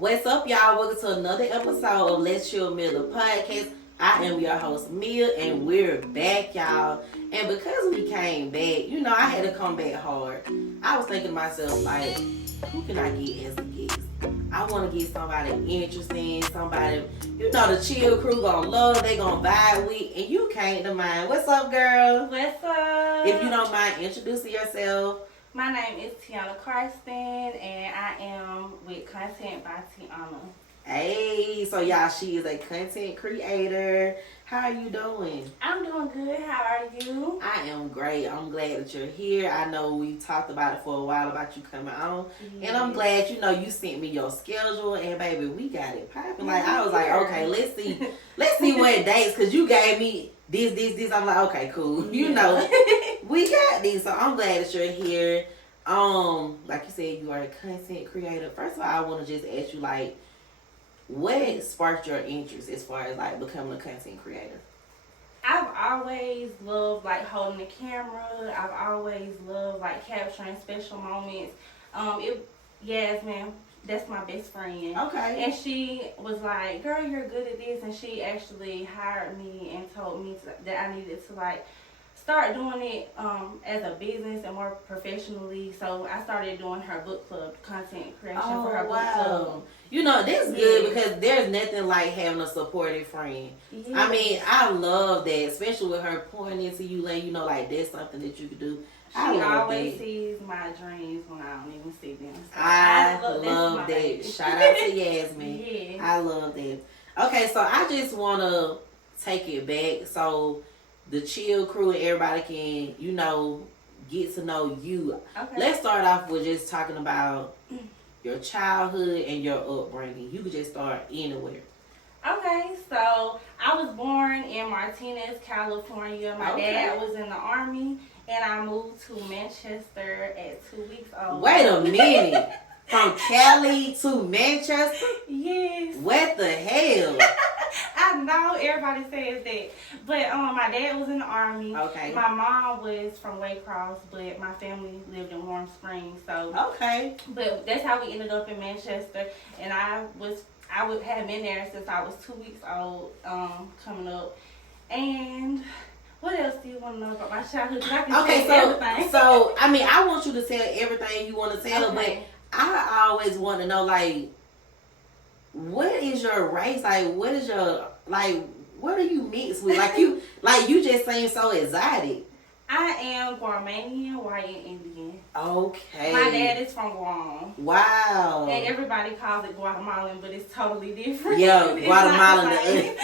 What's up, y'all? Welcome to another episode of Let's Chill Mia the podcast. I am your host, Mia, and we're back, y'all. And because we came back, you know, I had to come back hard. I was thinking to myself, like, who can I get as a guest? I want to get somebody interesting, somebody, you know, the chill crew gonna love, they gonna vibe with, and you came to mind. What's up, girl? What's up? If you don't mind introducing yourself. My name is Tiana Carston, and I am with Content by Tiana. Hey, so y'all, she is a content creator. How are you doing? I'm doing good. How are you? I am great. I'm glad that you're here. I know we talked about it for a while about you coming on. Yes. And I'm glad, you know, you sent me your schedule, and baby, we got it popping. Like, I was like, okay, let's see what dates, because you gave me this. I'm like, okay, cool. Yeah. You know, we got these. So I'm glad that you're here. Like you said, you are a content creator. First of all, I want to just ask you, like, what sparked your interest as far as, like, becoming a content creator? I've always loved, like, holding the camera. I've always loved, like, capturing special moments. Yasmin, that's my best friend. Okay. And she was like, girl, you're good at this. And she actually hired me and told me that I needed to, like, start doing it as a business and more professionally. So I started doing her book club content creation for her book club. You know, that's good because there's nothing like having a supportive friend. Yes. I mean, I love that, especially with her pouring into you, letting you know, like, that's something that you could do. She always sees my dreams when I don't even see them. So I love that. Shout out to Yasmin. Yes. I love that. Okay, so I just want to take it back so the chill crew and everybody can, you know, get to know you. Okay. Let's start off with just talking about your childhood and your upbringing. You could just start anywhere. Okay, so I was born in Martinez, California. My dad was in the Army, and I moved to Manchester at 2 weeks old. Wait a minute. From Cali to Manchester? Yes. What the hell? I know everybody says that. But my dad was in the Army. Okay. My mom was from Waycross, but my family lived in Warm Springs. So okay. But that's how we ended up in Manchester. And I had been there since I was 2 weeks old, coming up. And what else do you want to know about my childhood? I can tell everything. So I mean, I want you to tell everything you want to tell, but I always want to know, like, what is your race? Like, what is your, like, what are you mixed with? Like, you just seem so exotic. I am Guamanian, white, and Indian. Okay. My dad is from Guam. Wow. And everybody calls it Guatemalan, but it's totally different. Yeah, Guatemalan.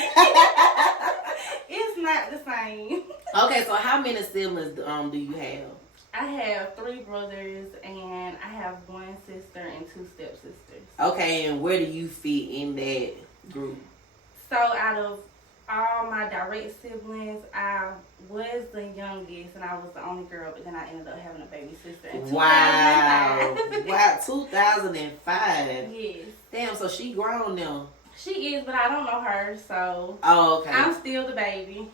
It's not the same. Okay, so how many siblings do you have? I have 3 brothers, and I have 1 sister and 2 stepsisters. Okay, and where do you fit in that group? So out of all my direct siblings, I was the youngest, and I was the only girl, but then I ended up having a baby sister in 2005. Wow, 2005. Yes. Damn, so she grown now. She is, but I don't know her, so okay. I'm still the baby.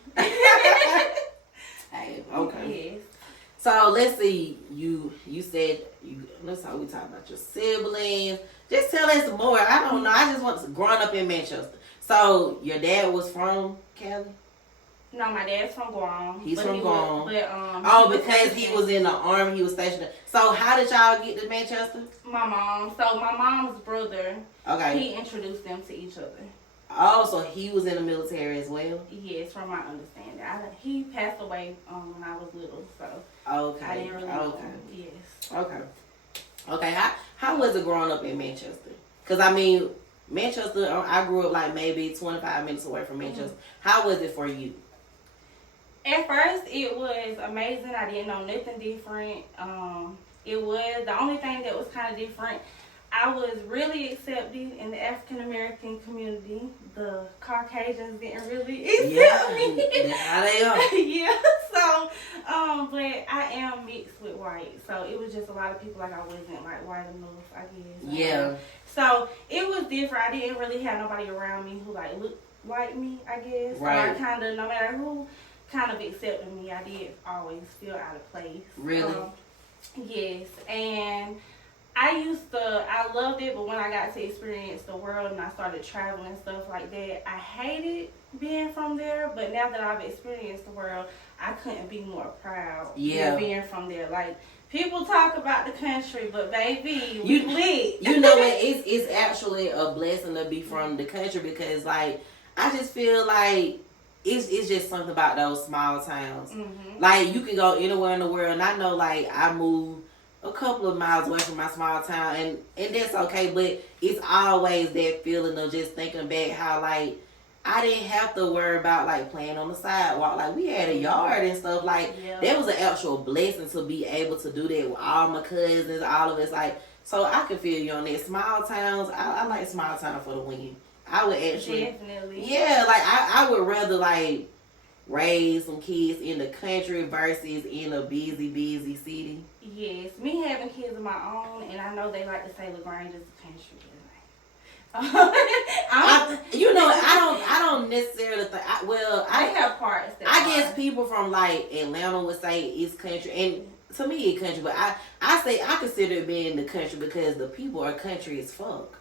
Hey, okay. Yes. So let's see, you said, let's talk, we talk about your siblings. Just tell us more. I don't know. I just want to, growing up in Manchester. So your dad was from Cali? No, my dad's from Guam. He's from Guam. Because he was in the Army, he was stationed. So how did y'all get to Manchester? My mom. So my mom's brother, he introduced them to each other. Oh, so he was in the military as well? Yes, from my understanding. He passed away when I was little, so I didn't really know him. Yes. Okay. How was it growing up in Manchester? Because, I mean, Manchester, I grew up like maybe 25 minutes away from Manchester. Mm-hmm. How was it for you? At first, it was amazing. I didn't know nothing different. The only thing that was kind of different, I was really accepted in the African American community. The Caucasians didn't really accept me. That's how they are. Yeah. So, but I am mixed with white. So it was just a lot of people, like, I wasn't like white enough, I guess. Yeah. So it was different. I didn't really have nobody around me who like looked like me, I guess. Right. So I kind of, no matter who kind of accepted me, I did always feel out of place. Really? Yes. And I loved it, but when I got to experience the world and I started traveling and stuff like that, I hated being from there. But now that I've experienced the world, I couldn't be more proud of being from there. Like, people talk about the country, but baby, we lit. You know what? It's actually a blessing to be from the country because, like, I just feel like it's just something about those small towns. Mm-hmm. Like, you can go anywhere in the world, and I know, like, I moved a couple of miles away from my small town, and that's okay, but it's always that feeling of just thinking back how, like, I didn't have to worry about, like, playing on the sidewalk. Like, we had a yard and stuff. Like, that was an actual blessing to be able to do that with all my cousins, all of us. Like, so I can feel you on that. Small towns, I like small town for the win. I would actually. Definitely. Yeah, like, I would rather, like, raise some kids in the country versus in a busy city. Yes, me having kids of my own, and I know they like to say LaGrange is the country. I don't necessarily think. I have parts. I guess people from like Atlanta would say it's country, and to me it's country. But I say I consider it being the country because the people are country as fuck.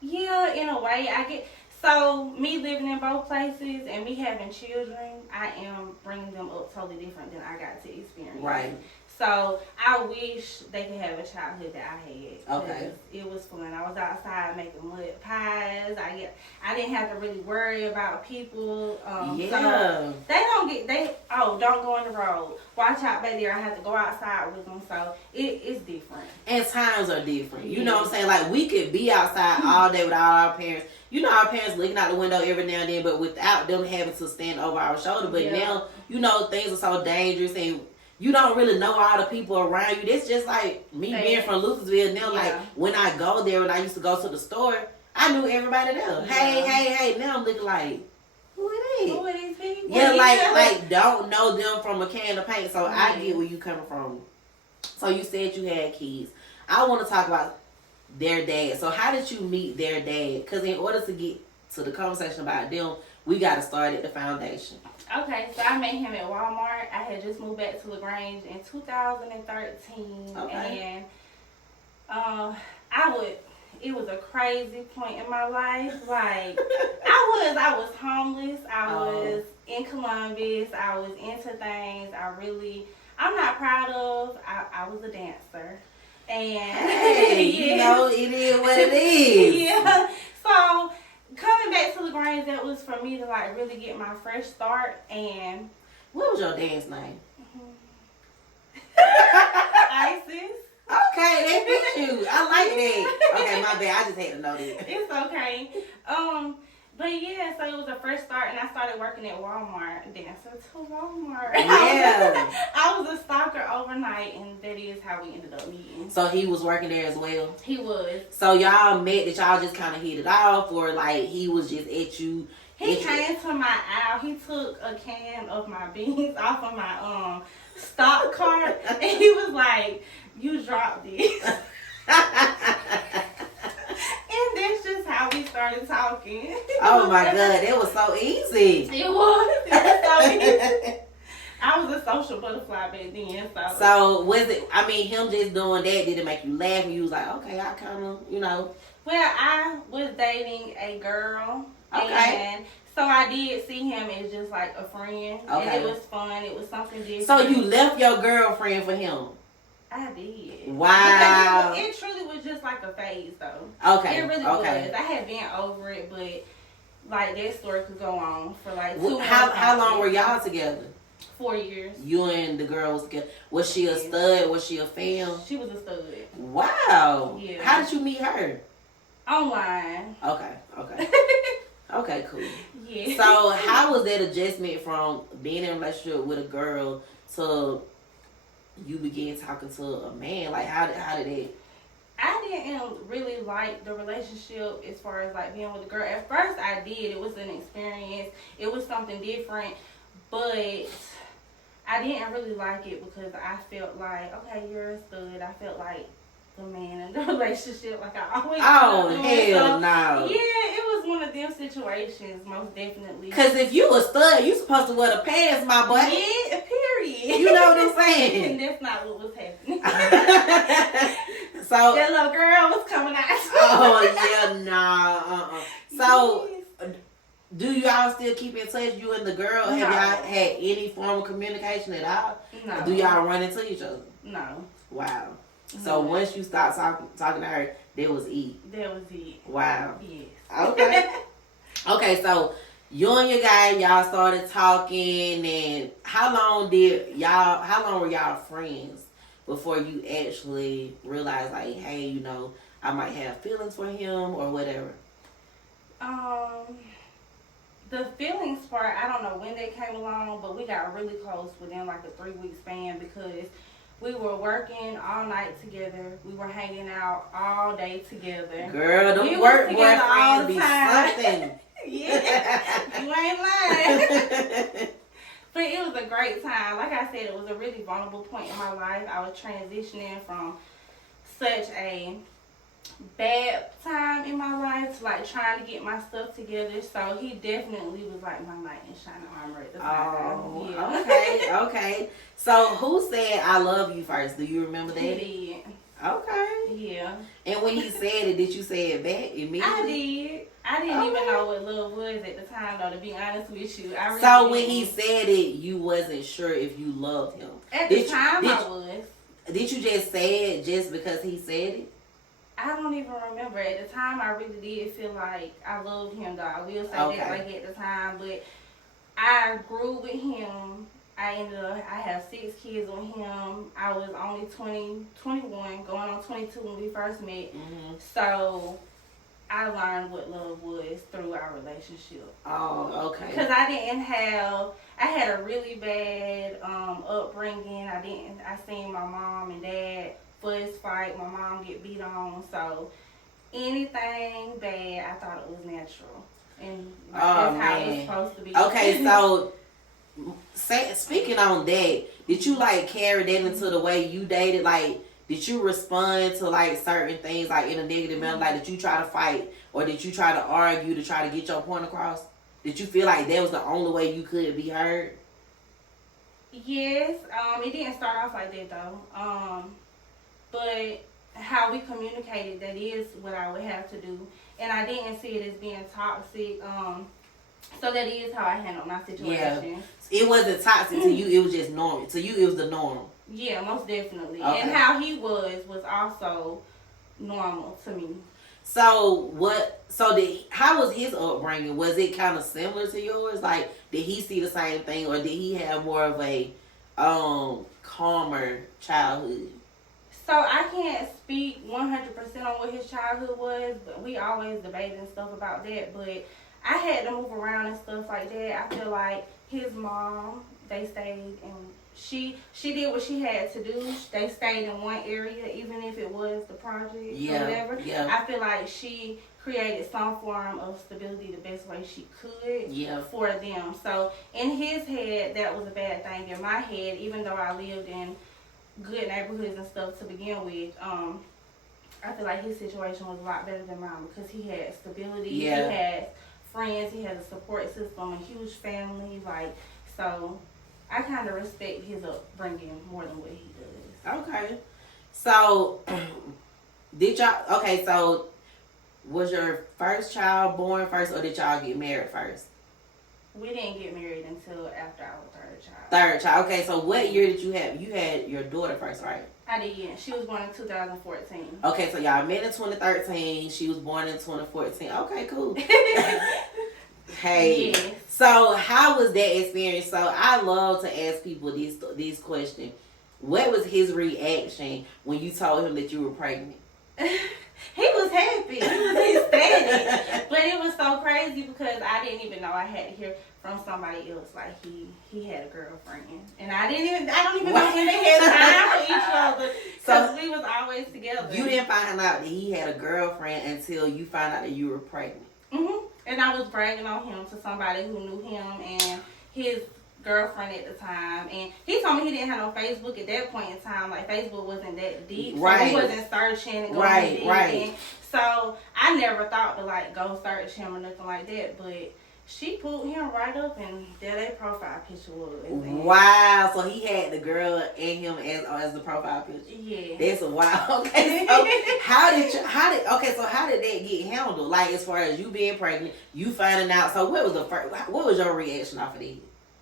Yeah, in a way, I get. So me living in both places and me having children, I am bringing them up totally different than I got to experience. Right. So I wish they could have a childhood that I had. Okay. It was fun. I was outside making mud pies. I didn't have to really worry about people. So don't go on the road. Watch out, baby. I have to go outside with them. So it's different. And times are different. You know what I'm saying? Like, we could be outside all day with all our parents. You know, our parents looking out the window every now and then, but without them having to stand over our shoulder. But now, you know, things are so dangerous and you don't really know all the people around you. That's just like me being from Luthersville. Now, like, when I go there, when I used to go to the store, I knew everybody there. Yeah. Hey. Now I'm looking like, who it is? Who are these people? Yeah, like don't know them from a can of paint. So I get where you coming from. So you said you had kids. I want to talk about their dad. So how did you meet their dad? Because in order to get to the conversation about them, we got to start at the foundation. Okay, so I met him at Walmart. I had just moved back to LaGrange in 2013. Okay. And it was a crazy point in my life. Like, I was homeless. I was in Columbus. I was into things I'm not proud of. I was a dancer. And hey, you know, it is what it is. Yeah. So coming back to LaGrange, that was for me to like really get my fresh start. And what was your dance name? Isis. Okay, that fits you. I like that. Okay, my bad. I just had to know that. It's okay. But yeah, so it was a fresh start, and I started working at Walmart, dancer to Walmart. Yeah. I was a stalker overnight, and that is how we ended up meeting. So he was working there as well? He was. So y'all met, that y'all just kind of hit it off, or like he was just at you? He came to my aisle. He took a can of my beans off of my stock cart, and he was like, "You dropped this." And that's just how we started talking. Oh my God, that was so easy. It was so easy. I was a social butterfly back then. So was it, I mean, him just doing that, did it make you laugh and you was like, okay, I kind of, you know. Well, I was dating a girl. Okay. And so I did see him as just like a friend. Okay. And it was fun. It was something different. So you left your girlfriend for him? I did. Wow. It truly was just like a phase, though. Okay. It really was. I had been over it, but like that story could go on for like 2 months. How long were y'all together? 4 years. You and the girl was together. Was she a stud? Was she a fan? She was a stud. Wow. Yeah. How did you meet her? Online. Okay. Okay, cool. Yeah. So how was that adjustment from being in a relationship with a girl to you began talking to a man? Like, how did it? I didn't really like the relationship as far as like being with a girl. At first I did. It was an experience. It was something different. But I didn't really like it because I felt like, okay, you're a stud. I felt like the man in the relationship. Like I always hell no. Yeah, it was one of them situations, most definitely. Because if you a stud, you supposed to wear the pants, my boy. Yeah, period. You know what I'm saying? And that's not what was happening. So that little girl was coming out. oh yeah, nah. So do y'all still keep in touch? You and the girl? Have No. y'all had any form of communication at all? No. Do y'all run into each other? No. Wow. So once you start talking to her, that was it. That was it. Wow. Yes. Okay. Okay, so you and your guy, y'all started talking, and how long were y'all friends before you actually realized, like, hey, you know, I might have feelings for him or whatever? The feelings part, I don't know when they came along, but we got really close within like a 3-week span because we were working all night together. We were hanging out all day together. Girl, don't work boyfriends be something. Yeah, you ain't lying. But it was a great time. Like I said, it was a really vulnerable point in my life. I was transitioning from such a bad time in my life to like trying to get my stuff together. So he definitely was like my knight in shining armor at the time. Oh, yeah. okay. So who said I love you first? Do you remember that? He did. Okay. Yeah. And when he said it, did you say it back immediately? I did. I didn't even know what love was at the time, though, to be honest with you. I really so when didn't. he said it, you wasn't sure if you loved him. At the time, I was. Did you just say it just because he said it? I don't even remember. At the time, I really did feel like I loved him, though. I will say that, like, at the time. But I grew with him. I have 6 kids with him. I was only 21, going on 22 when we first met. Mm-hmm. So I learned what love was through our relationship. Oh, okay. Because I had a really bad upbringing. I seen my mom and dad fuss fight, my mom get beat on. So anything bad, I thought it was natural. And that's how it was supposed to be. Okay, so speaking on that, did you like carry that into the way you dated? Like, did you respond to like certain things like in a negative manner? Like, did you try to fight or did you try to argue to try to get your point across? Did you feel like that was the only way you could be heard? Yes, it didn't start off like that though. But how we communicated, that is what I would have to do. And I didn't see it as being toxic. So that is how I handled my situation. Yeah. It wasn't toxic to you, it was just normal. To you, it was the norm. Yeah, most definitely. Okay. And how he was also normal to me. So how was his upbringing? Was it kind of similar to yours? Like, did he see the same thing, or did he have more of a calmer childhood? So I can't speak 100% on what his childhood was, but we always debated and stuff about that. But I had to move around and stuff like that. I feel like his mom, they stayed and she did what she had to do. They stayed in one area, even if it was the project or whatever. Yeah. I feel like she created some form of stability the best way she could for them. So in his head, that was a bad thing. In my head, even though I lived in good neighborhoods and stuff to begin with, I feel like his situation was a lot better than mine because he had stability. Yeah. He had friends. He had a support system, a huge family. Like, so I kind of respect his upbringing more than what he does. Okay. So, so was your first child born first, or did y'all get married first? We didn't get married until after our third child. Third child. Okay, so what year did you have? You had your daughter first, right? I did, yeah. She was born in 2014. Okay, so y'all met in 2013. She was born in 2014. Okay, cool. Hey, yes. So how was that experience? So I love to ask people these questions. What was his reaction when you told him that you were pregnant? He was happy. He was ecstatic. But it was so crazy because I didn't even know I had to hear from somebody else. Like he had a girlfriend, and I don't even know when they had time for each other. So we was always together. You didn't find out that he had a girlfriend until you found out that you were pregnant. Mhm. And I was bragging on him to somebody who knew him and his girlfriend at the time. And he told me he didn't have no Facebook at that point in time. Like, Facebook wasn't that deep. Right. So he wasn't searching and going right. So I never thought to, like, go search him or nothing like that. But She pulled him right up, and there their profile picture was. Wow, so he had the girl and him as the profile picture. Yeah, that's a wild. Okay, so how did that get handled? Like, as far as you being pregnant, you finding out. So what was your reaction off of that?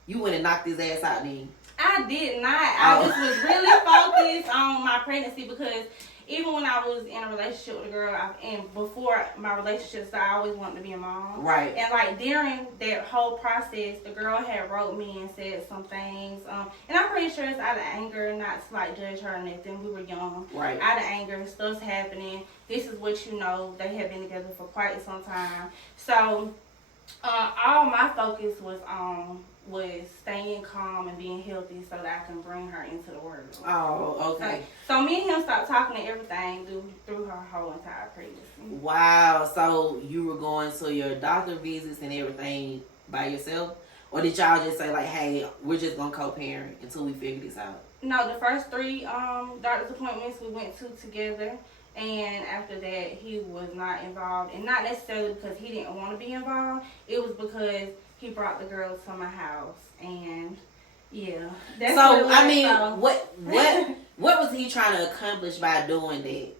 You went and knocked his ass out then? I did not. I just was really focused on my pregnancy, because even when I was in a relationship with a girl, and before my relationship started, I always wanted to be a mom. Right. And like during that whole process, the girl had wrote me and said some things. And I'm pretty sure it's out of anger, not to like judge her or nothing. We were young. Right. Out of anger, stuff's happening. This is what you know. They have been together for quite some time. So all my focus was staying calm and being healthy so that I can bring her into the world. Oh, okay. So me and him stopped talking to everything through her whole entire pregnancy. Wow. So you were going to your doctor visits and everything by yourself? Or did y'all just say, like, hey, we're just going to co-parent until we figure this out? No, the first 3 doctor's appointments we went to together. And after that, he was not involved. And not necessarily because he didn't want to be involved. It was because he brought the girl to my house. And, yeah. That's so, I mean, what was he trying to accomplish by doing that?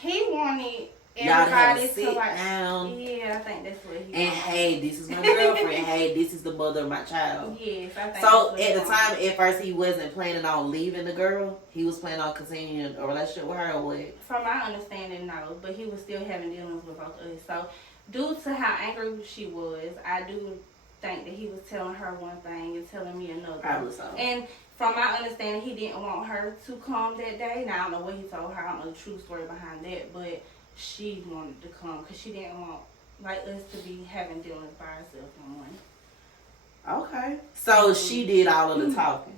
He wanted everybody to like down. Yeah, I think that's what he and wanted. Hey, this is my girlfriend. Hey, this is the mother of my child. Yes, I think so at the time, at first, he wasn't planning on leaving the girl. He was planning on continuing a relationship with her, or what? From my understanding, no. But he was still having dealings with both of us. So due to how angry she was, I do think that he was telling her one thing and telling me another. Probably so. And from my understanding, he didn't want her to come that day. Now, I don't know what he told her. I don't know the true story behind that. But she wanted to come because she didn't want like us to be having dealings by herself no more. Okay. So she did all of the talking.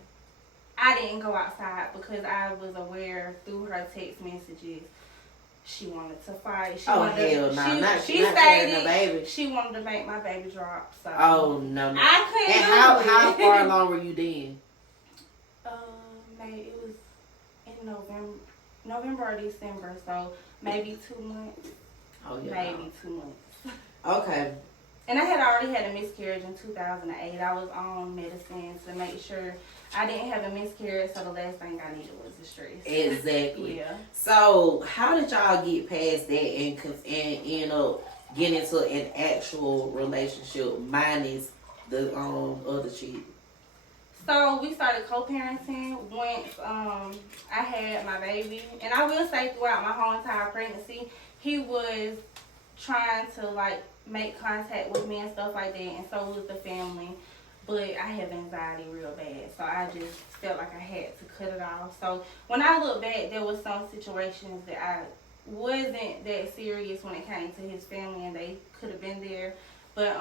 I didn't go outside because I was aware through her text messages she wanted to fight. She hell no! She stated baby. She wanted to make my baby drop. So no! I couldn't. And how far along were you then? Maybe it was in November or December. So maybe 2 months. Oh yeah. Maybe 2 months. Okay. And I had already had a miscarriage in 2008. I was on medicine to make sure I didn't have a miscarriage, so the last thing I needed was the stress. Exactly. Yeah. So how did y'all get past that and end up getting into an actual relationship minus the other chick? So we started co-parenting once I had my baby. And I will say throughout my whole entire pregnancy, he was trying to like make contact with me and stuff like that, and so was the family. But I have anxiety real bad, so I just felt like I had to cut it off. So when I look back, there was some situations that I wasn't that serious when it came to his family, and they could have been there. But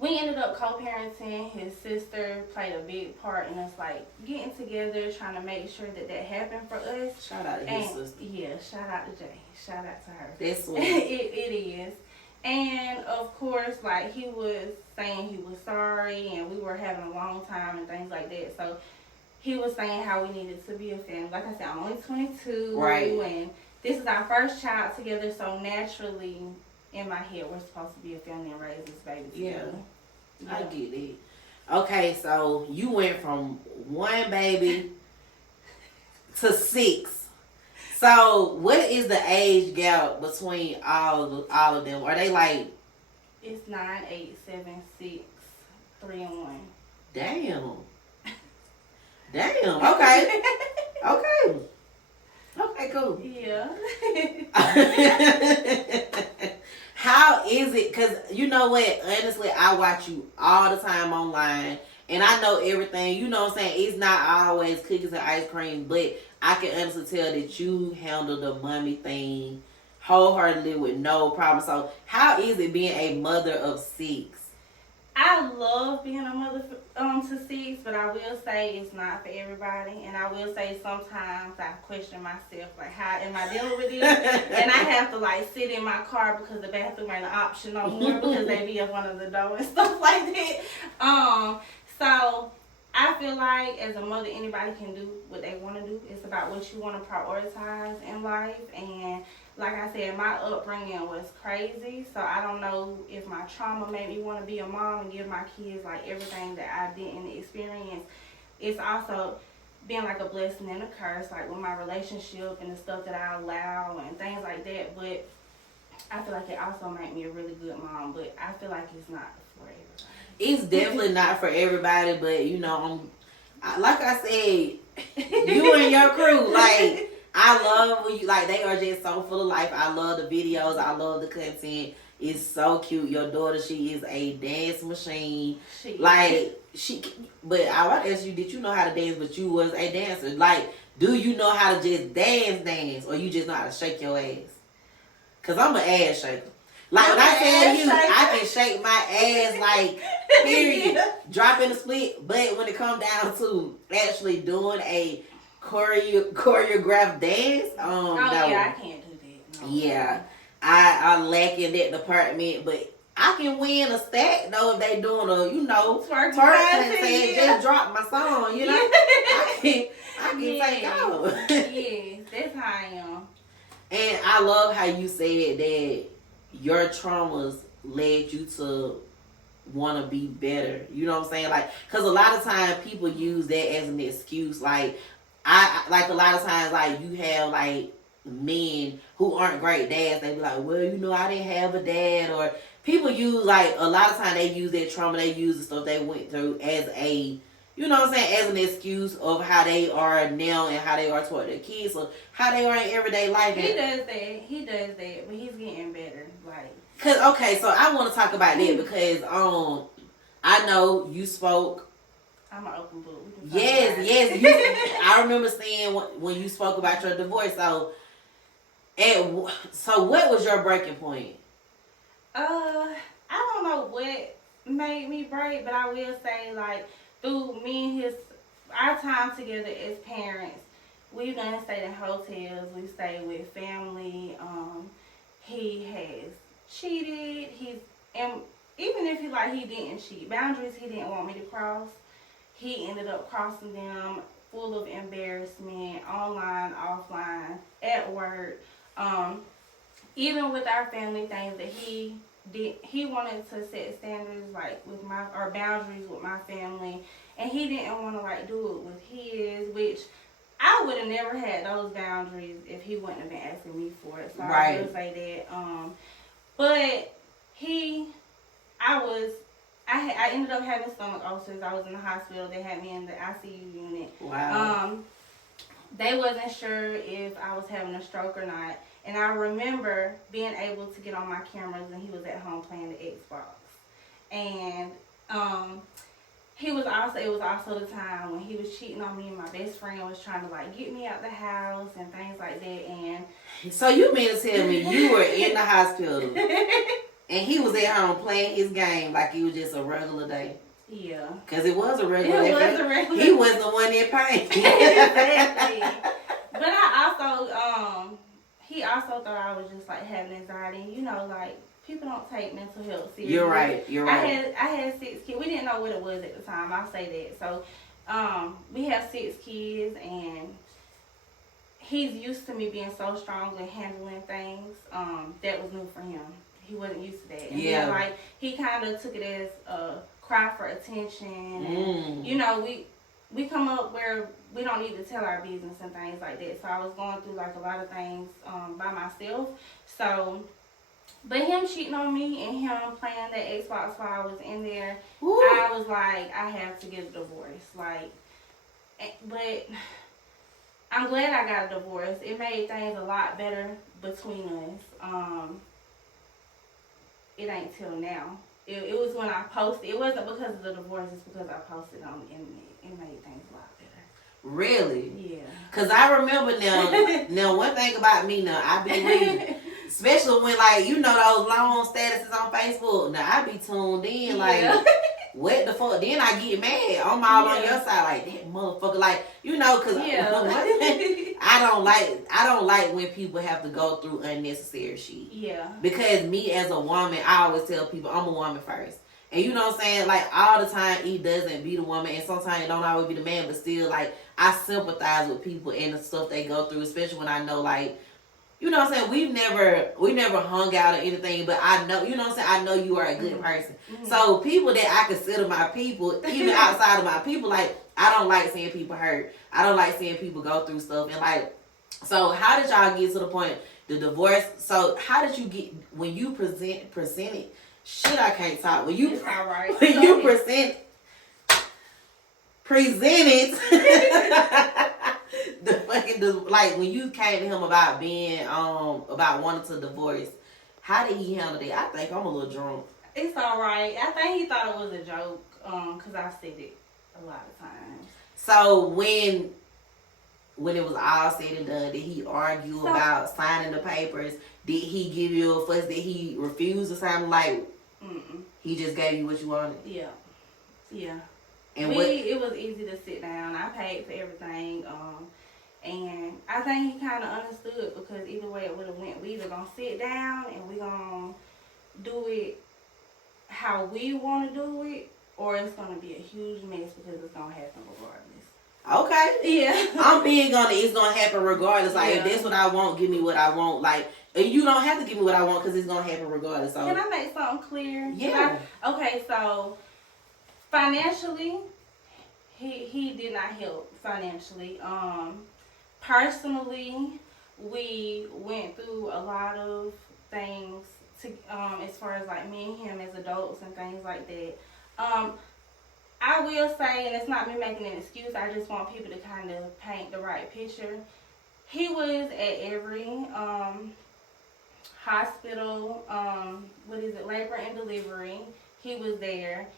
we ended up co-parenting. His sister played a big part in us like getting together, trying to make sure that happened for us. Shout out to his sister. Yeah, shout out to Jay. Shout out to her. That's sweet. It is. And of course, like he was saying he was sorry, and we were having a long time and things like that. So he was saying how we needed to be a family. Like I said, I'm only 22, right? And this is our first child together. So naturally, in my head, we're supposed to be a family and raise this baby together. Yeah. I get it. Okay, so you went from 1 baby to 6. So, what is the age gap between all of them? Are they like? It's 9, 8, 7, 6, 3, and 1. Damn. Okay. Okay. Okay. Cool. Yeah. How is it? Because you know what? Honestly, I watch you all the time online, and I know everything. You know what I'm saying? It's not always cookies and ice cream, but I can honestly tell that you handle the mommy thing wholeheartedly with no problem. So, how is it being a mother of 6? I love being a mother to 6, but I will say it's not for everybody. And I will say sometimes I question myself, like, how am I dealing with this? And I have to, like, sit in my car because the bathroom ain't an option no more because they be up under the door and stuff like that. So I feel like as a mother, anybody can do what they want to do. It's about what you want to prioritize in life. And like I said, my upbringing was crazy. So I don't know if my trauma made me want to be a mom and give my kids like everything that I didn't experience. It's also been like a blessing and a curse, like with my relationship and the stuff that I allow and things like that. But I feel like it also made me a really good mom. But I feel like it's not for everybody. It's definitely not for everybody, but you know, like I said, you and your crew, like, I love when you, like, they are just so full of life. I love the videos. I love the content. It's so cute. Your daughter, she is a dance machine. But I want to ask you, did you know how to dance, but you was a dancer? Like, do you know how to just dance, or you just know how to shake your ass? Because I'm an ass shaker. Like, when I tell you, I can shake my ass, like, period. Dropping the split. But when it comes down to actually doing a choreographed dance, no. Yeah, I can't do that. No. Yeah, I lack in that department, but I can win a stack though if they doing a, you know, twerk and say just drop my song, you know. I can take off. Yes, that's how I am. And I love how you said that your traumas led you to want to be better. You know what I'm saying? Like, because a lot of times people use that as an excuse. Like, I like a lot of times, like, you have like men who aren't great dads. They be like, well, you know, I didn't have a dad. Or people use, like, a lot of times they use their trauma, they use the stuff they went through as a, you know what I'm saying, as an excuse of how they are now and how they are toward their kids or how they are in everyday life. He does that, but he's getting better. Like, cause okay, so I want to talk about that because I know you spoke. I'm an open book. Yes. I remember seeing when you spoke about your divorce. So what was your breaking point? I don't know what made me break, but I will say, like, through me and our time together as parents, we've done stayed in hotels, we stayed with family. He has cheated. And even if he didn't cheat, boundaries he didn't want me to cross, he ended up crossing them, full of embarrassment, online, offline, at work. Even with our family things that he did, he wanted to set standards like or boundaries with my family, and he didn't want to like do it with his, which I would have never had those boundaries if he wouldn't have been asking me for it. So right. I will say that. But I ended up having stomach ulcers. I was in the hospital. They had me in the ICU unit. Wow. They wasn't sure if I was having a stroke or not. And I remember being able to get on my cameras and he was at home playing the Xbox. And it was also the time when he was cheating on me and my best friend was trying to like get me out the house and things like that. And so you mean to tell me you were in the hospital and he was at home playing his game like it was just a regular day? Yeah. Because it was a regular day. He wasn't the one in pain. Exactly. But he also thought I was just like having anxiety. You know, like, people don't take mental health seriously. You're right. I had 6 kids. We didn't know what it was at the time. I'll say that. So, we have 6 kids, and he's used to me being so strong and handling things. That was new for him. He wasn't used to that. And then, like, he kind of took it as a cry for attention. And, you know, we come up where we don't need to tell our business and things like that. So I was going through like a lot of things by myself. So, but him cheating on me and him playing that Xbox while I was in there, I was like, I have to get a divorce. Like, but I'm glad I got a divorce. It made things a lot better between us. It ain't till now. It was when I posted. It wasn't because of the divorce. It's because I posted on the internet. It made things a lot better. Really? Yeah. Because I remember now, one thing about me now, I be reading. Especially when, like, you know those long statuses on Facebook. Now, I be tuned in, like, what the fuck? Then I get mad. I'm all on your side, like, that motherfucker. Like, you know, because I don't like when people have to go through unnecessary shit. Yeah. Because me as a woman, I always tell people I'm a woman first. And you know what I'm saying? Like, all the time, it doesn't be the woman. And sometimes it don't always be the man. But still, like, I sympathize with people and the stuff they go through. Especially when I know, like, you know what I'm saying, we never hung out or anything, but I know, you know what I'm saying, I know you are a good person. So people that I consider my people, even outside of my people, like, I don't like seeing people hurt. I don't like seeing people go through stuff. And like, so how did y'all get to the point, the divorce? So how did you get, when you presented, shit, I can't talk. When you, it's all right. when you presented the fucking, like, when you came to him about being, about wanting to divorce, how did he handle that? I think I'm a little drunk. It's all right. I think he thought it was a joke, because I said it a lot of times. So when it was all said and done, did he argue about signing the papers? Did he give you a fuss? Did he refuse or something? Like, he just gave you what you wanted? Yeah. And it was easy to sit down. I paid for everything. And I think he kind of understood, because either way it would have went. We either going to sit down and we going to do it how we want to do it, or it's going to be a huge mess, because it's going to happen regardless. Okay. Yeah. I'm big on it. It's going to happen regardless. Like, if that's what I want, give me what I want. Like, and you don't have to give me what I want, because it's going to happen regardless. So, can I make something clear? Yeah. Okay, so financially, he did not help financially. Personally, we went through a lot of things to, as far as like me and him as adults and things like that. I will say, and it's not me making an excuse, I just want people to kind of paint the right picture. He was at every hospital, labor and delivery. He was there.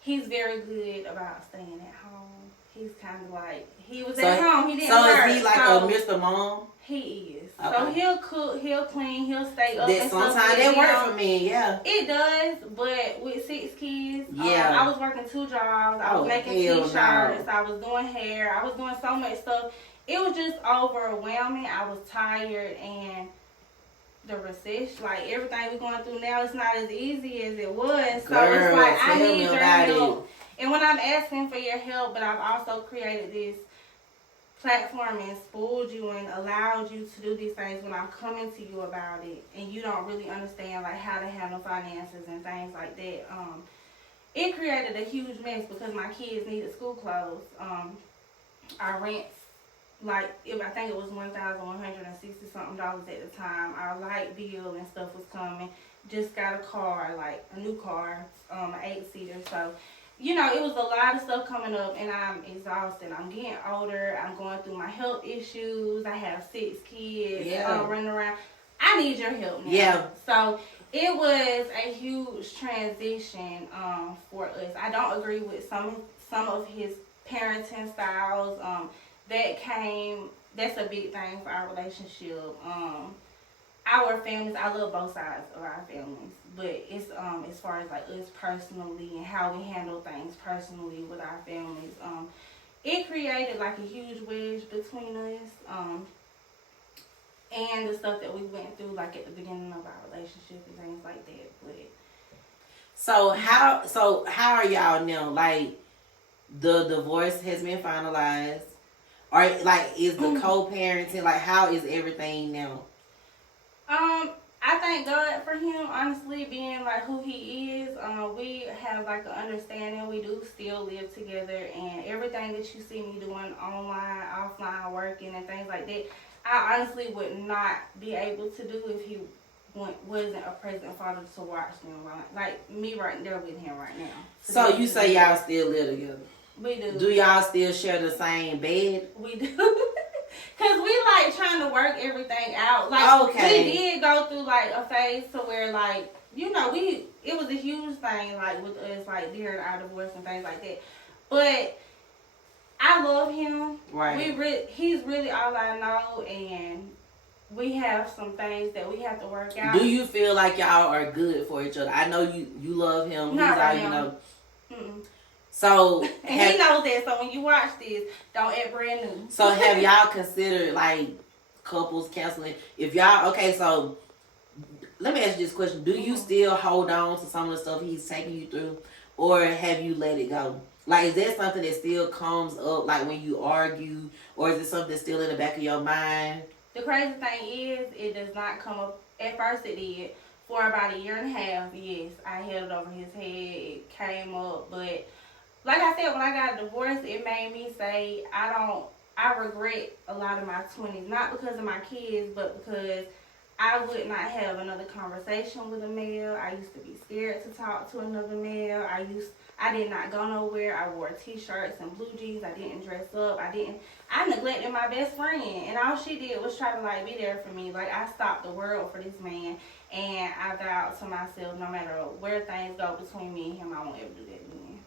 He's very good about staying at home. He's kind of like, he was at home, he didn't work. So is he like a Mr. Mom? He is. Okay. So he'll cook, he'll clean, he'll stay up. That sometimes that work for me, yeah. It does, but with 6 kids, yeah. I was working 2 jobs. I was making t-shirts. I was doing hair. I was doing so much stuff. It was just overwhelming. I was tired, and the recession, like everything we're going through now, it's not as easy as it was. So Girl, it's like, I need your help. It. And when I'm asking for your help, but I've also created this platform and spoiled you and allowed you to do these things when I'm coming to you about it, and you don't really understand like how to handle finances and things like that. It created a huge mess, because my kids needed school clothes. Our rents, I think it was $1,160 something at the time. Our light bill and stuff was coming. Just got a car, like a new car, an 8-seater. So, you know, it was a lot of stuff coming up, and I'm exhausted. I'm getting older. I'm going through my health issues. I have 6 kids running around. I need your help now. Yeah. So it was a huge transition for us. I don't agree with some of his parenting styles. That's a big thing for our relationship. Our families, I love both sides of our families, but it's as far as like us personally and how we handle things personally with our families, it created like a huge wedge between us, and the stuff that we went through like at the beginning of our relationship and things like that. But so how are y'all now? Like, the divorce has been finalized, or like is the co-parenting, like how is everything now? I thank God for him, honestly, being like who he is. We have like an understanding. We do still live together, and everything that you see me doing online, offline, working and things like that, I honestly would not be able to do if he wasn't a present father to watch me, like me right there with him right now. So you say y'all still live together? We do. Do y'all still share the same bed? We do. Cause we like trying to work everything out. Like we did go through like a phase to where like, you know, it was a huge thing like with us like during our divorce and things like that. But I love him. Right. He's really all I know, and we have some things that we have to work out. Do you feel like y'all are good for each other? I know you love him. Not He's right all now. you know. Mm-mm. So and he knows that. So when you watch this, don't act brand new. So have y'all considered like couples counseling? If y'all so let me ask you this question: do you still hold on to some of the stuff he's taking you through, or have you let it go? Like, is that something that still comes up like when you argue, or is it something that's still in the back of your mind? The crazy thing is, it does not come up. At first, it did. For about a year and a half, yes, I held it over his head. It came up, but like I said, when I got a divorce, it made me say I regret a lot of my 20s, not because of my kids, but because I would not have another conversation with a male. I used to be scared to talk to another male. I did not go nowhere. I wore t-shirts and blue jeans. I didn't dress up. I neglected my best friend, and all she did was try to like be there for me. Like, I stopped the world for this man, and I vowed to myself, no matter where things go between me and him, I won't ever do that again.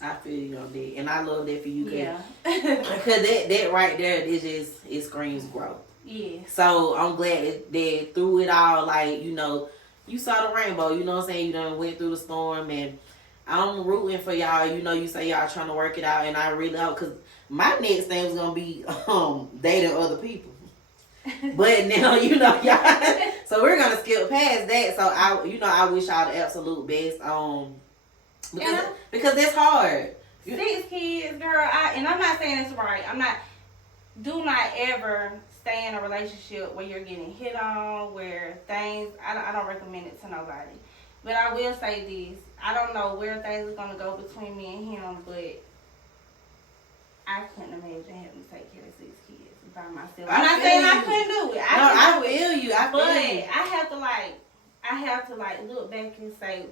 I feel you on that, and I love that for you. Yeah. Because that right there, it screams growth. Yeah. So I'm glad that through it all, like, you know, you saw the rainbow. You know what I'm saying? You done went through the storm, and I'm rooting for y'all. You know, you say y'all trying to work it out, and I really hope, because my next thing was gonna be dating other people. But now, you know, y'all. So we're gonna skip past that. So I wish y'all the absolute best. Because that's hard. 6 kids, girl. And I'm not saying it's right. Do not ever stay in a relationship where you're getting hit on, where things. I don't recommend it to nobody. But I will say this: I don't know where things are gonna go between me and him, but I couldn't imagine having to take care of 6 kids by myself. I'm not saying I couldn't do it. I feel you. But I have to look back and say,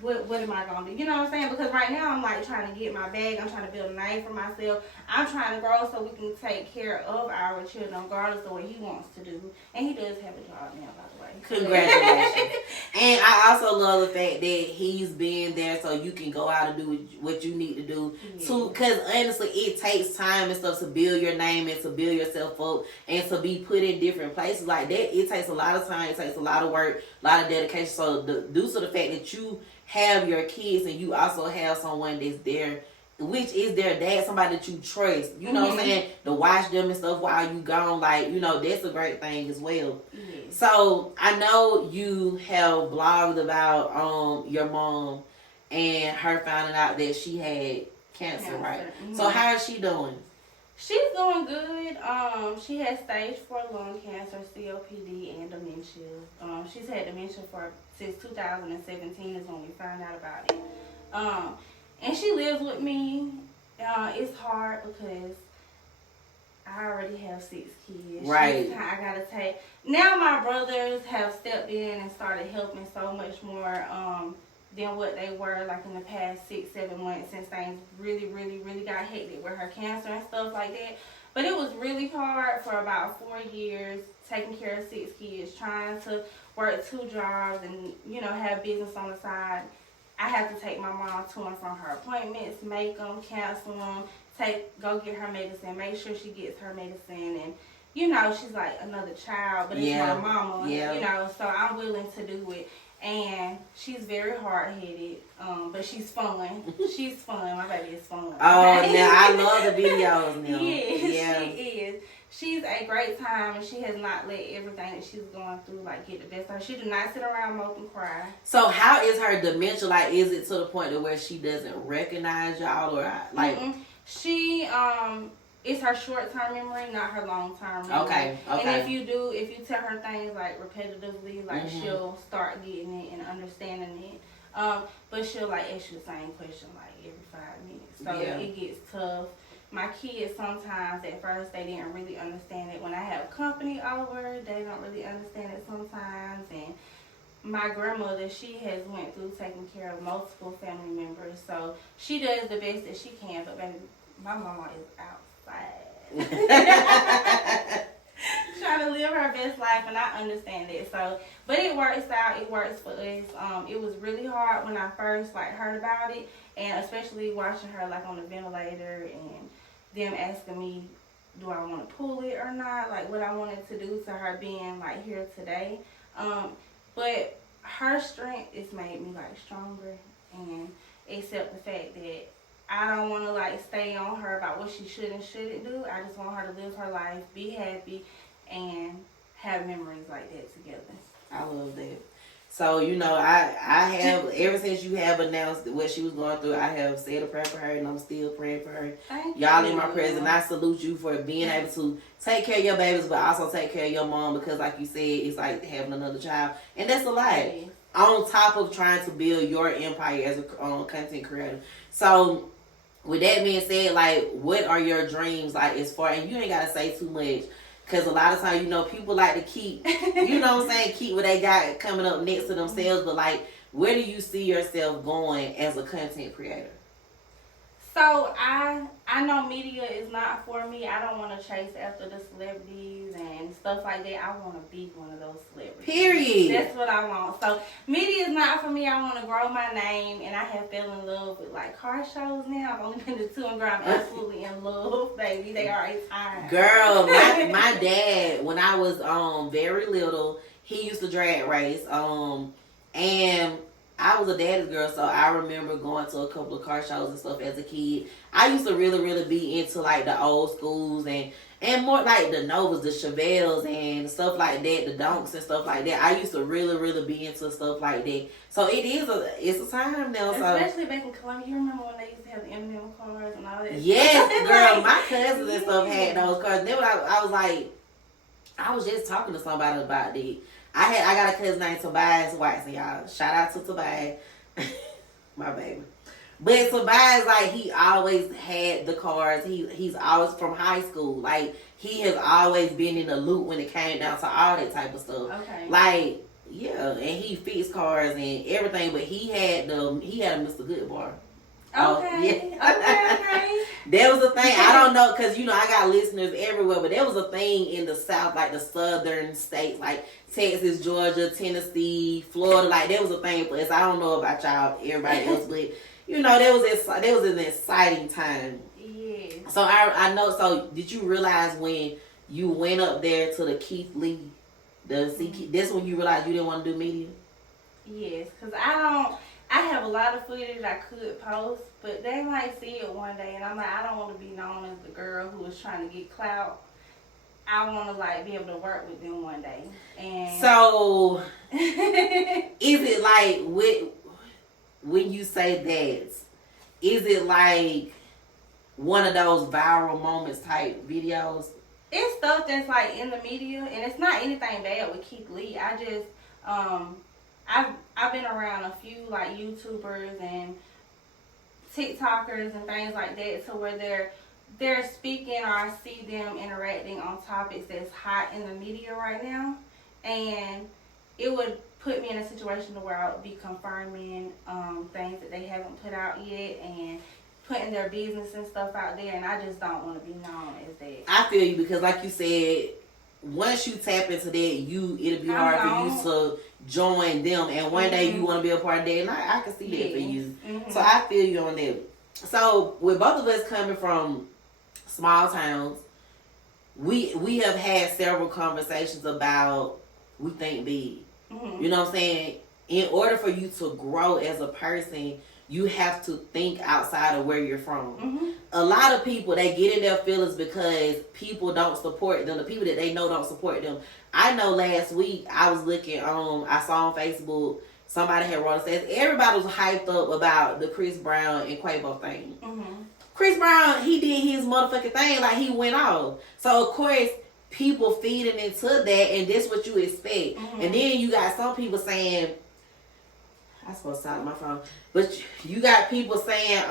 what am I gonna do? You know what I'm saying? Because right now I'm like trying to get my bag. I'm trying to build a name for myself. I'm trying to grow so we can take care of our children, regardless of what he wants to do. And he does have a job now, by the way. Congratulations. And I also love the fact that he's been there so you can go out and do what you need to do. Yeah. Because honestly, it takes time and stuff to build your name and to build yourself up and to be put in different places like that. It takes a lot of time. It takes a lot of work, a lot of dedication. So due to the fact that you have your kids and you also have someone that's there, which is their dad, somebody that you trust, you know what I'm saying, to watch them and stuff while you gone, like, you know, that's a great thing as well. So I know you have blogged about your mom and her finding out that she had cancer. Right? So how is she doing? She's doing good. She has stage 4 lung cancer, COPD, and dementia. She's had dementia since 2017 is when we found out about it. And she lives with me. It's hard because I already have 6 kids. Right. I gotta take. Now my brothers have stepped in and started helping so much more than what they were like in the past 6-7 months, since things really, really, really got hectic with her cancer and stuff like that. But it was really hard for about 4 years, taking care of 6 kids, trying to work 2 jobs and, you know, have business on the side. I have to take my mom to and from her appointments, make them, cancel them, go get her medicine, make sure she gets her medicine, and, you know, she's like another child, but it's my mama, you know, so I'm willing to do it. And she's very hard-headed, but she's fun. She's fun. My baby is fun. Oh, now I love the videos now. Yeah, she is. She's a great time, and she has not let everything that she's going through like get the best of her. She do not sit around mope and cry. So how is her dementia? Like, is it to the point to where she doesn't recognize y'all, or like? She it's her short-term memory, not her long-term memory. Okay. And if you tell her things like repetitively, like she'll start getting it and understanding it. But she'll like ask you the same question like every 5 minutes. So it gets tough. My kids sometimes at first they didn't really understand it. When I have company over, they don't really understand it sometimes. And my grandmother, she has went through taking care of multiple family members, so she does the best that she can. But baby, my mama is outside. Trying to live her best life, and I understand that. So, but it works out. It works for us. It was really hard when I first heard about it, and especially watching her on the ventilator and them asking me, do I want to pull it or not? Like what I wanted to do to her being here today. But her strength has made me stronger and accept the fact that I don't want to stay on her about what she should and shouldn't do. I just want her to live her life, be happy, and have memories like that together. I love that. So, you know, I have, ever since you have announced what she was going through, I have said a prayer for her, and I'm still praying for her. Y'all in my presence, and I salute you for being able to take care of your babies, but also take care of your mom, because like you said, it's like having another child. And that's a lot. On top of trying to build your empire as a content creator. So, with that being said, like, what are your dreams, like, as far, and you ain't got to say too much, because a lot of times, you know, people like to keep, you know what I'm saying, keep what they got coming up next to themselves. But, like, where do you see yourself going as a content creator? So, I know media is not for me. I don't want to chase after the celebrities and stuff like that. I want to be one of those celebrities. Period. That's what I want. So, media is not for me. I want to grow my name, and I have fell in love with, like, car shows now. I've only been to 2, and I'm absolutely in love, baby. They are a time. Girl, my dad, when I was very little, he used to drag race. And I was a daddy's girl, so I remember going to a couple of car shows and stuff as a kid. I used to really, really be into, like, the old schools and more like the Novas, the Chevelles and stuff like that, the Donks and stuff like that. I used to really, really be into stuff like that. So it's a time now. Especially back in Columbia. You remember when they used to have the M&M cars and all that? Yes, girl. My cousins and stuff had those cars. And then I was like, I was just talking to somebody about that. I got a cousin named Tobias Watson, y'all. Shout out to Tobias. My baby. But Tobias, like, he always had the cars. He's always from high school. Like, he has always been in the loop when it came down to all that type of stuff. Okay. Like, yeah, and he fixed cars and everything, but he had a Mr. Goodbar. Okay. Yeah. Okay. There was a thing, I don't know, because, you know, I got listeners everywhere, but there was a thing in the South, like the southern states, like Texas, Georgia, Tennessee, Florida, like there was a thing for us. I don't know about y'all, everybody else, but, you know, there was an exciting time. Yeah. So I know, so did you realize when you went up there to the Keith Lee, that's when you realized you didn't want to do media? Yes, because I have a lot of footage I could post, but they might see it one day, and I'm like, I don't want to be known as the girl who is trying to get clout. I want to, like, be able to work with them one day. And so, is it like, when you say that, is it like one of those viral moments type videos? It's stuff that's, like, in the media, and it's not anything bad with Keith Lee. I just, I've been around a few, like, YouTubers and TikTokers and things like that, to where they're speaking, or I see them interacting on topics that's hot in the media right now, and it would put me in a situation to where I would be confirming things that they haven't put out yet, and putting their business and stuff out there, and I just don't want to be known as that. I feel you, because like you said, once you tap into that, it'll be hard for you to join them, and one day you want to be a part of that, and I can see that for you. So I feel you on that. So with both of us coming from small towns, we have had several conversations about we think big. You know what I'm saying? In order for you to grow as a person, you have to think outside of where you're from. A lot of people, they get in their feelings because people don't support them. The people that they know don't support them. I know last week I was looking I saw on Facebook, somebody had wrote and said everybody was hyped up about the Chris Brown and Quavo thing. Chris Brown, he did his motherfucking thing, like he went off. So of course, people feeding into that, and that's what you expect. And then you got some people saying, I was supposed to silence my phone, but you got people saying,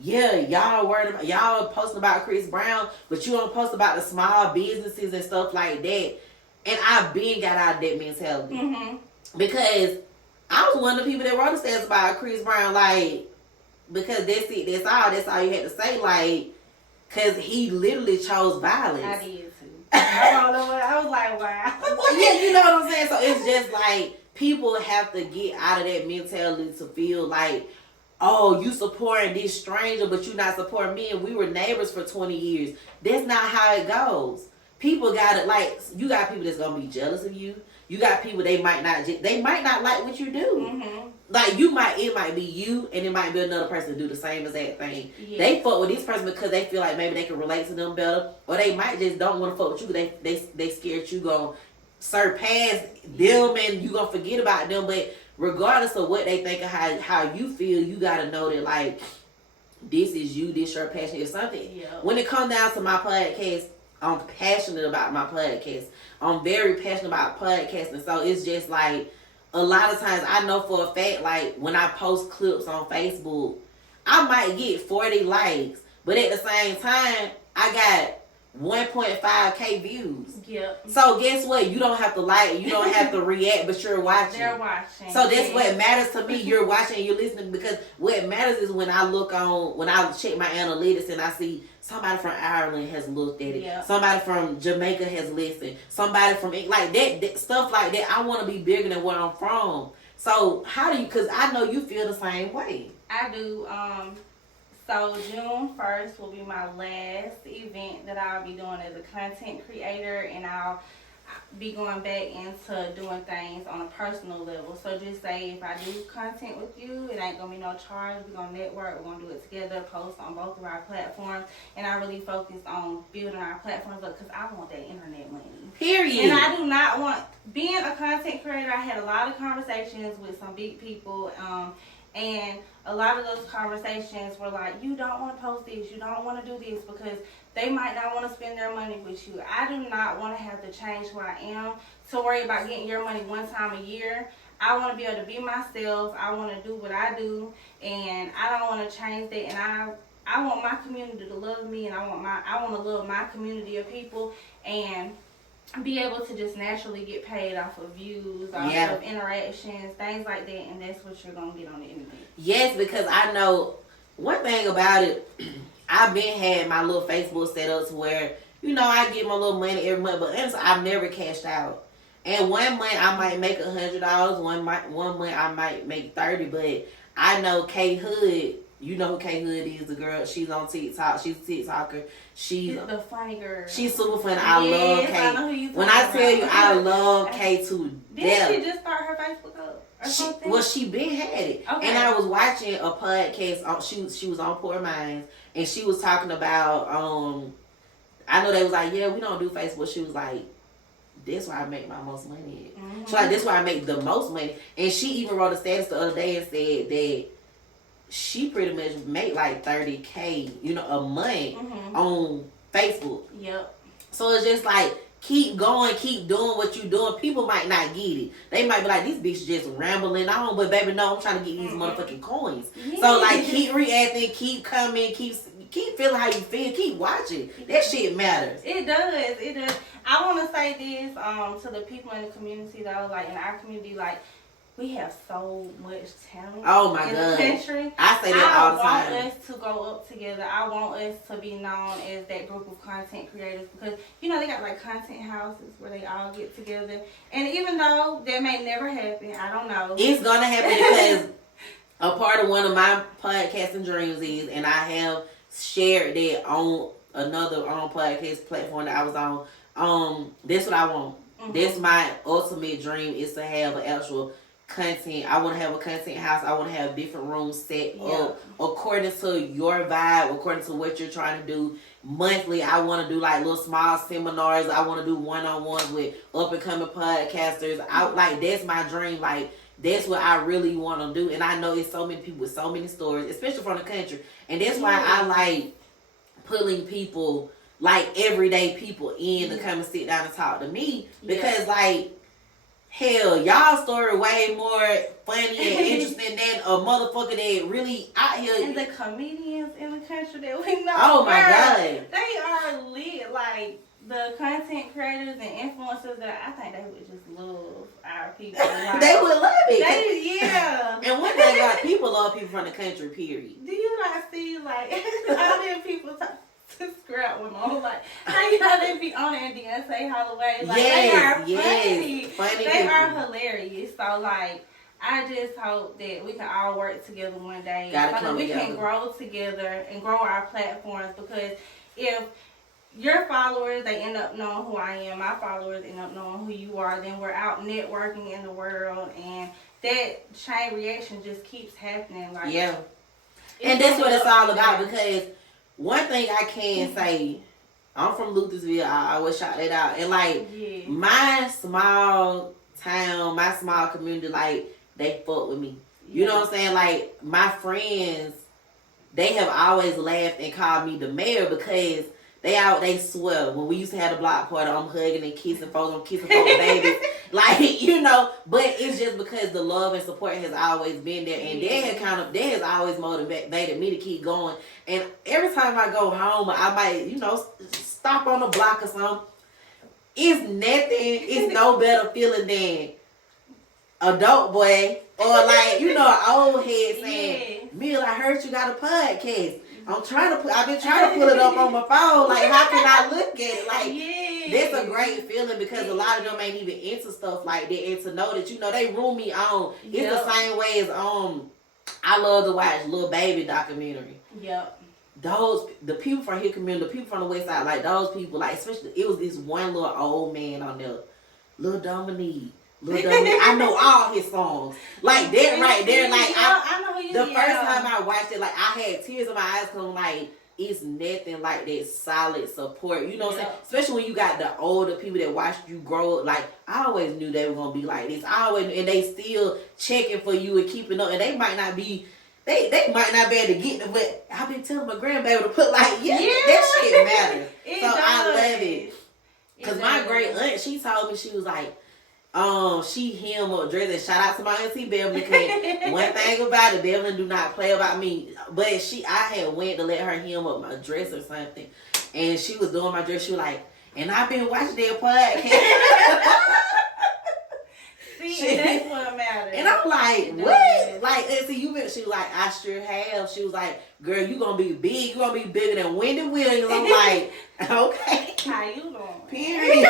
yeah, y'all worried about, y'all posting about Chris Brown, but you don't post about the small businesses and stuff like that. And I've been got out of that mentality. Because I was one of the people that wrote a status about Chris Brown, like, because that's it, that's all you had to say, like, because he literally chose violence. I did too. I was like, wow. Yeah, you know what I'm saying? So it's just like, people have to get out of that mentality to feel like, oh, you supporting this stranger, but you not supporting me, and we were neighbors for 20 years. That's not how it goes. People got it, like, you got people that's gonna be jealous of you. You got people, they might not like what you do. Like, it might be you, and it might be another person do the same exact thing. Yes. They fuck with this person because they feel like maybe they can relate to them better, or they might just don't want to fuck with you because they scared you gonna surpass them and you gonna forget about them. But regardless of what they think of how you feel, you gotta know that like this is you, this your passion. If something when it comes down to my podcast, I'm passionate about my podcast. I'm very passionate about podcasting. So it's just like a lot of times I know for a fact, like when I post clips on Facebook, I might get 40 likes, but at the same time, I got 1.5K views. Yep. So guess what? You don't have to like, you don't have to react, but you're watching. They're watching. So that's what matters to me. You're watching, you're listening, because what matters is when I check my analytics and I see somebody from Ireland has looked at it. Yep. Somebody from Jamaica has listened. Somebody from like that stuff like that. I want to be bigger than where I'm from. So how do you? Because I know you feel the same way. I do. So June 1st will be my last event that I'll be doing as a content creator, and I'll be going back into doing things on a personal level. So just say if I do content with you, it ain't gonna be no charge. We're gonna network, we're gonna do it together, post on both of our platforms, and I really focus on building our platforms up because I want that internet money. Period. And I do not want, being a content creator, I had a lot of conversations with some big people, and a lot of those conversations were like, you don't want to post this, you don't want to do this, because they might not want to spend their money with you. I do not want to have to change who I am to worry about getting your money one time a year. I want to be able to be myself. I want to do what I do, and I don't want to change that. And I want my community to love me, and I want to love my community of people, and be able to just naturally get paid off of views, off of interactions, things like that, and that's what you're going to get on the internet. Yes, because I know one thing about it, I've been had my little Facebook set up to where, you know, I get my little money every month, but honestly, I've never cashed out. And one month I might make $100, one month I might make 30, but I know K Hood. You know who K Hood is, the girl. She's on TikTok. She's a TikToker. She's the funny girl. She's super funny. I love K. I know who you when I tell you, I love K to death. Did she just start her Facebook up or something? Well, she been had it. Okay. And I was watching a podcast. She was on Poor Minds, and she was talking about. I know they was like, yeah, we don't do Facebook. She was like, that's why I make my most money. Mm-hmm. She's like, that's why I make the most money. And she even wrote a status the other day and said that she pretty much make like 30K, you know, a month on Facebook. Yep. So it's just like, keep going, keep doing what you're doing. People might not get it. They might be like, this bitch just rambling on, but baby, no, I'm trying to get these motherfucking coins. Yeah. So like, keep reacting, keep coming, keep feeling how you feel, keep watching. That shit matters. It does. I want to say this to the people in the community though, like in our community, like, we have so much talent in the country. I say that all the time. I want us to go up together. I want us to be known as that group of content creators because, you know, they got like content houses where they all get together. And even though that may never happen, I don't know. It's going to happen because a part of one of my podcasting dreams is, and I have shared that on another podcast platform that I was on, that's what I want. Mm-hmm. That's my ultimate dream is to have an actual content. I want to have a content house. I want to have different rooms set up according to your vibe, according to what you're trying to do. Monthly, I want to do like little small seminars. I want to do one-on-ones with up and coming podcasters. Like that's my dream. Like that's what I really want to do. And I know it's so many people with so many stories, especially from the country. And that's why I like pulling people, like everyday people in to come and sit down and talk to me because like, hell, y'all story way more funny and interesting than a motherfucker that really out here. And the comedians in the country that we know. Oh my God. They are lit. Like the content creators and influencers that I think they would just love our people. Like, they would love it. Yeah. And one thing about people love people from the country, period. Do you not see like all them people talk to scrap with them, like how you know they be on it and say Holloway, like they are funny. They are hilarious. So like I just hope that we can all work together one day so that we can grow together and grow our platforms, because if your followers, they end up knowing who I am, my followers end up knowing who you are, then we're out networking in the world, and that chain reaction just keeps happening. Like and that's what it's all about, because one thing I can say, I'm from Luthersville. I always shout that out. And like Yeah. my small town, my small community, like they fuck with me. You know what I'm saying? Like my friends, they have always laughed and called me the mayor because they swear when we used to have the block party, I'm hugging and kissing folks, I'm kissing folks' babies, like you know. But it's just because the love and support has always been there, and that has always motivated me to keep going. And every time I go home, I might stop on the block or something. It's no better feeling than a dope boy or like an old head saying, "Mia, I heard you got a podcast. I've been trying to pull it up on my phone. Like, how can I look at it? Like, that's a great feeling because a lot of them ain't even into stuff like that. And to know that, they room me on. It's the same way as, I love to watch Lil Baby documentary. Yep. The people from here community, the people from the West Side, like, those people, like, especially, it was this one little old man on there, Lil Dominique. I know all his songs. Like that right there. Like I know who you the first time I watched it, like I had tears in my eyes because I'm like, it's nothing like that solid support. You know what I'm saying? Especially when you got the older people that watched you grow up. Like I always knew they were gonna be like this. And they still checking for you and keeping up. And they might not be. They might not be able to get them, but I've been telling my grandbaby to put that shit matters. So I love it. Cause my great aunt, she told me, she was like, she hem up dress, and shout out to my auntie Beverly, because one thing about it, Beverly do not play about me. But I had went to let her hem up my dress or something, and she was doing my dress. She was like, and I've been watching their podcast. See, that's what matters. And I'm like, what? Like, and see, she was like, I sure have. She was like, girl, you gonna be big. You gonna be bigger than Wendy Williams. I'm like, okay. How you doing? Period.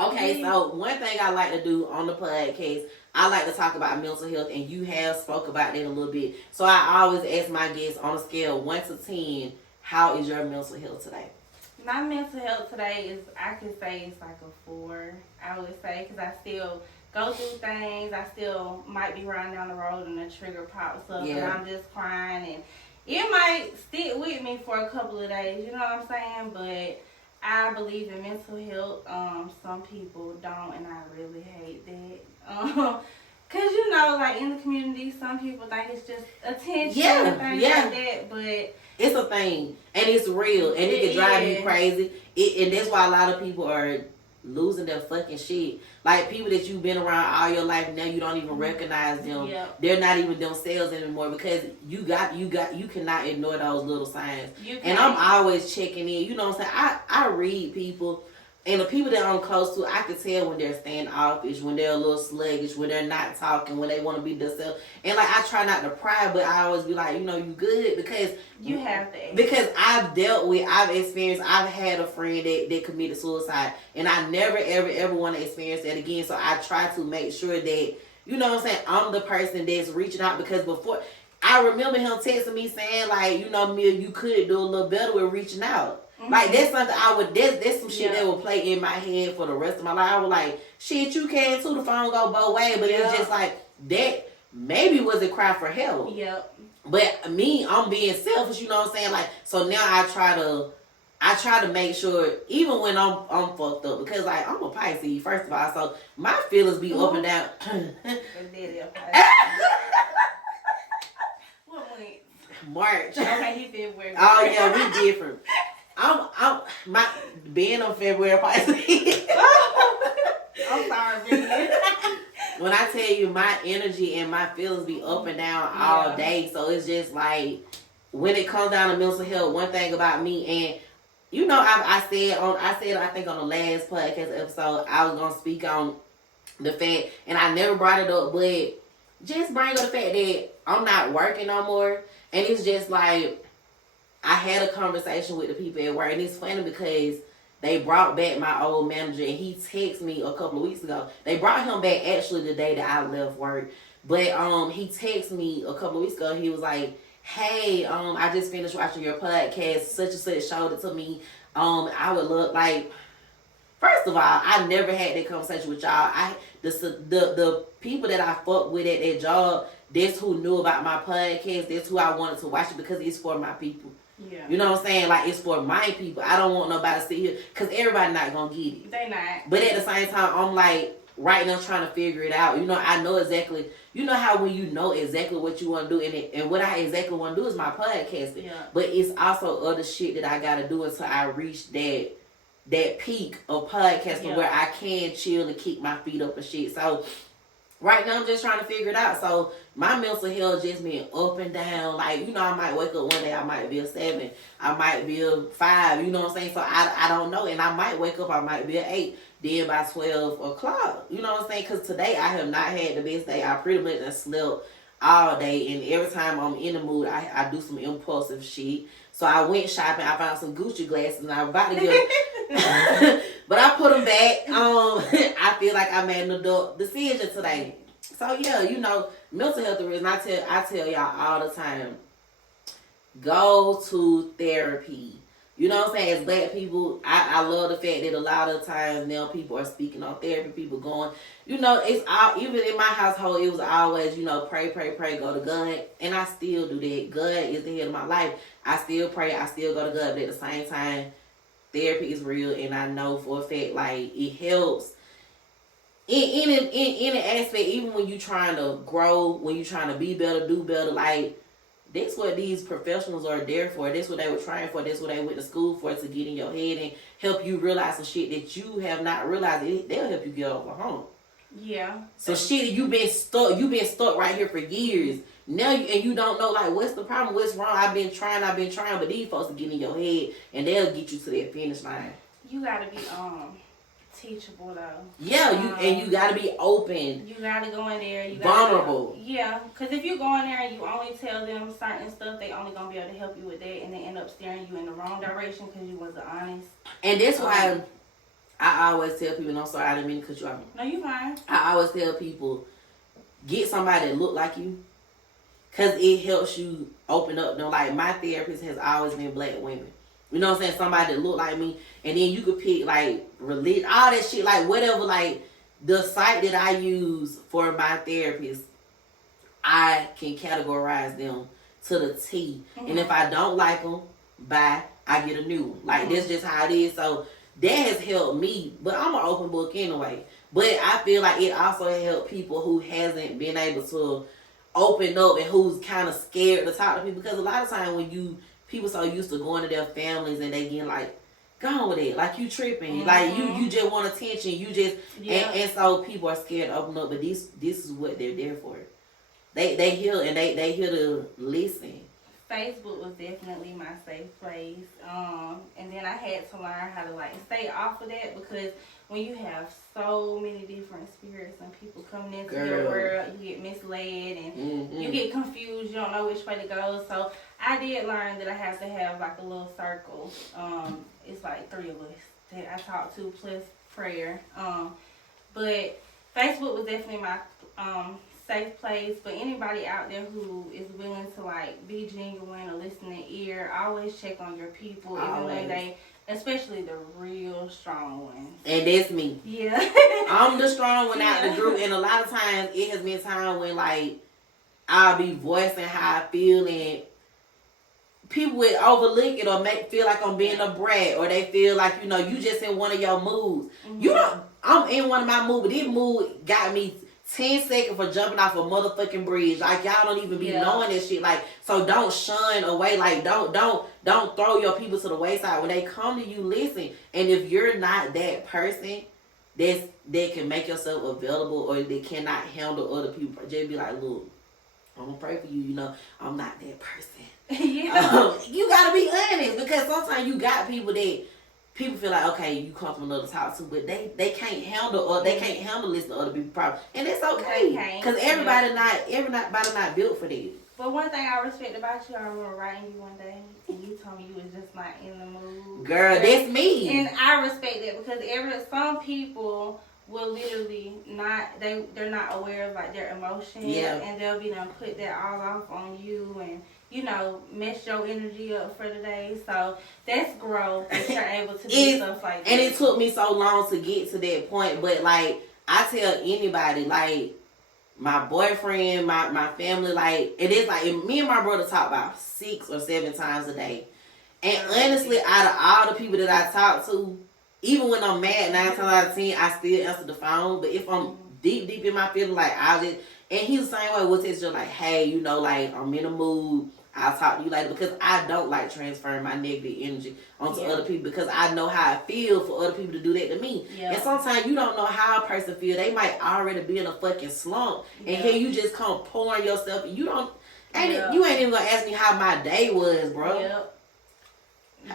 Okay, so one thing I like to do on the podcast, I like to talk about mental health, and you have spoke about that a little bit. So I always ask my guests on a scale of 1 to 10, how is your mental health today? My mental health today is, I could say it's like a 4, I would say, because I still go through things. I still might be riding down the road and a trigger pops up and I'm just crying, and it might stick with me for a couple of days, you know what I'm saying? But I believe in mental health. Some people don't, and I really hate that. Cause like in the community, some people think it's just attention and things like that, but it's a thing, and it's real, and it can drive you crazy. And that's why a lot of people are losing their fucking shit. Like people that you've been around all your life, now you don't even recognize them. Yep. They're not even themselves anymore because you cannot ignore those little signs. And I'm always checking in. You know what I'm saying? I read people, and the people that I'm close to, I can tell when they're standoffish, when they're a little sluggish, when they're not talking, when they want to be themselves. And like I try not to pry, but I always be like, you good, because you have to. Because I've experienced, I've had a friend that committed suicide, and I never ever want to experience that again. So I try to make sure that, you know what I'm saying, I'm the person that's reaching out, because before, I remember him texting me saying like, Mia, you could do a little better with reaching out. Mm-hmm. Like that's something that's some shit that will play in my head for the rest of my life. I was like, shit, you can too, the phone go both ways, but it's just like that maybe was a cry for help. Yep. But me, I'm being selfish, you know what I'm saying? Like, so now I try to make sure, even when I'm fucked up, because like I'm a Pisces, first of all, so my feelings be up and down. What month? March. Okay, he February. Oh yeah, we different. I'm being on February Pisces. I'm sorry, man. When I tell you, my energy and my feelings be up and down all day, so it's just like when it comes down to mental health, one thing about me, and I said I think on the last podcast episode I was gonna speak on the fact, and I never brought it up, but just bring up the fact that I'm not working no more, and it's just like I had a conversation with the people at work, and it's funny because they brought back my old manager, and he texted me a couple of weeks ago. They brought him back actually the day that I left work. But he texted me a couple of weeks ago. He was like, hey, I just finished watching your podcast. Such and such showed it to me. I would look like, first of all, I never had that conversation with y'all. The people that I fuck with at that job, that's who knew about my podcast. That's who I wanted to watch it because it's for my people. Yeah. You know what I'm saying? Like, it's for my people. I don't want nobody to sit here, because everybody not going to get it. They not. But at the same time, I'm like, right now trying to figure it out. You know, I know exactly, you know how when you know exactly what you want to do, and what I exactly want to do is my podcasting. Yeah. But it's also other shit that I got to do until I reach that peak of podcasting where I can chill and keep my feet up and shit. So right now I'm just trying to figure it out. So my mental health just been up and down. Like, you know, I might wake up one day, I might be a 7, I might be a 5, you know what I'm saying? So I don't know. And I might wake up, I might be a 8. Then by 12 o'clock, you know what I'm saying? Because today I have not had the best day. I pretty much done slept all day. And every time I'm in the mood, I do some impulsive shit. So I went shopping. I found some Gucci glasses, and I was about to get but I put them back. I feel like I made an adult decision today. So yeah, you know, mental health reason. I tell y'all all the time, go to therapy. You know what I'm saying? As black people, I love the fact that a lot of times now people are speaking on therapy. People going, you know, it's all, even in my household, it was always, you know, pray, go to God. And I still do that. God is the head of my life. I still pray. I still go to God. But at the same time, therapy is real. And I know for a fact, like, it helps in any aspect, even when you're trying to grow, when you're trying to be better, do better, like, that's what these professionals are there for. That's what they were trying for. That's what they went to school for, to get in your head and help you realize some shit that you have not realized. They'll help you get over home. Yeah. So shit, you've been stuck right here for years. Now you don't know, like, what's the problem? What's wrong? I've been trying, but these folks will get in your head and they'll get you to that finish line. You gotta be teachable though. Yeah, you gotta be open. You gotta go in there. You vulnerable. Because if you go in there and you only tell them certain stuff, they only gonna be able to help you with that, and they end up steering you in the wrong direction because you wasn't honest. And that's why I always tell people, no, sorry, I didn't mean to cut you off. No, you fine. I always tell people, get somebody that look like you, because it helps you open up. You know, like, my therapist has always been black women. You know what I'm saying? Somebody that look like me. And then you could pick, like, religion, all that shit, like, whatever. Like, the site that I use for my therapist, I can categorize them to the T. Mm-hmm. And if I don't like them, bye, I get a new one. Like, that's just how it is. So that has helped me. But I'm an open book anyway. But I feel like it also helped people who hasn't been able to open up and who's kind of scared to talk to people. Because a lot of times when people so used to going to their families and they getting like, go on with it, like, you tripping, like, you just want attention, you just, and so people are scared to open up, but this is what they're there for. They hear, and they here to listen. Facebook was definitely my safe place, and then I had to learn how to, like, stay off of that, because when you have so many different spirits and people coming into your world, you get misled and you get confused. You don't know which way to go. So I did learn that I have to have, like, a little circle. It's like 3 of us that I talk to plus prayer. But Facebook was definitely my safe place. But anybody out there who is willing to, like, be genuine or listening ear, always check on your people, even when they. Especially the real strong ones. And that's me. Yeah. I'm the strong one out the group. And a lot of times, it has been time when, like, I'll be voicing how I feel, and people would overlook it or feel like I'm being a brat, or they feel like, you know, you just in one of your moods. Mm-hmm. You know, I'm in one of my moods, but this mood got me 10 seconds for jumping off a motherfucking bridge. Like, y'all don't even be knowing this shit. Like, so don't shun away. Like, don't throw your people to the wayside. When they come to you, listen. And if you're not that person that can make yourself available, or that cannot handle other people, just be like, look, I'm gonna pray for you. You know, I'm not that person. You gotta be honest, because sometimes you got people that people feel like, okay, you come from another talk to, but they can't handle, or they can't handle listening to other people's problems, and it's okay, because everybody not built for that. But one thing I respect about you, I remember writing you one day, and you told me you was just not in the mood. Girl, that's me. And I respect that, because some people will literally they're not aware of, like, their emotions, and they'll be done put that all off on you, and, you know, mess your energy up for the day. So that's growth that you're able to do stuff like that. And it took me so long to get to that point. But, like, I tell anybody, like, my boyfriend, my family, like, it is like, me and my brother talk about 6 or 7 times a day. And honestly, out of all the people that I talk to, even when I'm mad 9 times out of 10, I still answer the phone. But if I'm deep in my feelings, like I'll just, and he's the same way. We'll text you like, hey, you know, like I'm in a mood. I'll talk to you later, because I don't like transferring my negative energy onto other people, because I know how I feel for other people to do that to me. Yeah. And sometimes you don't know how a person feel. They might already be in a fucking slump, and here you just come pouring yourself. You don't, you ain't even gonna ask me how my day was, bro. Yep.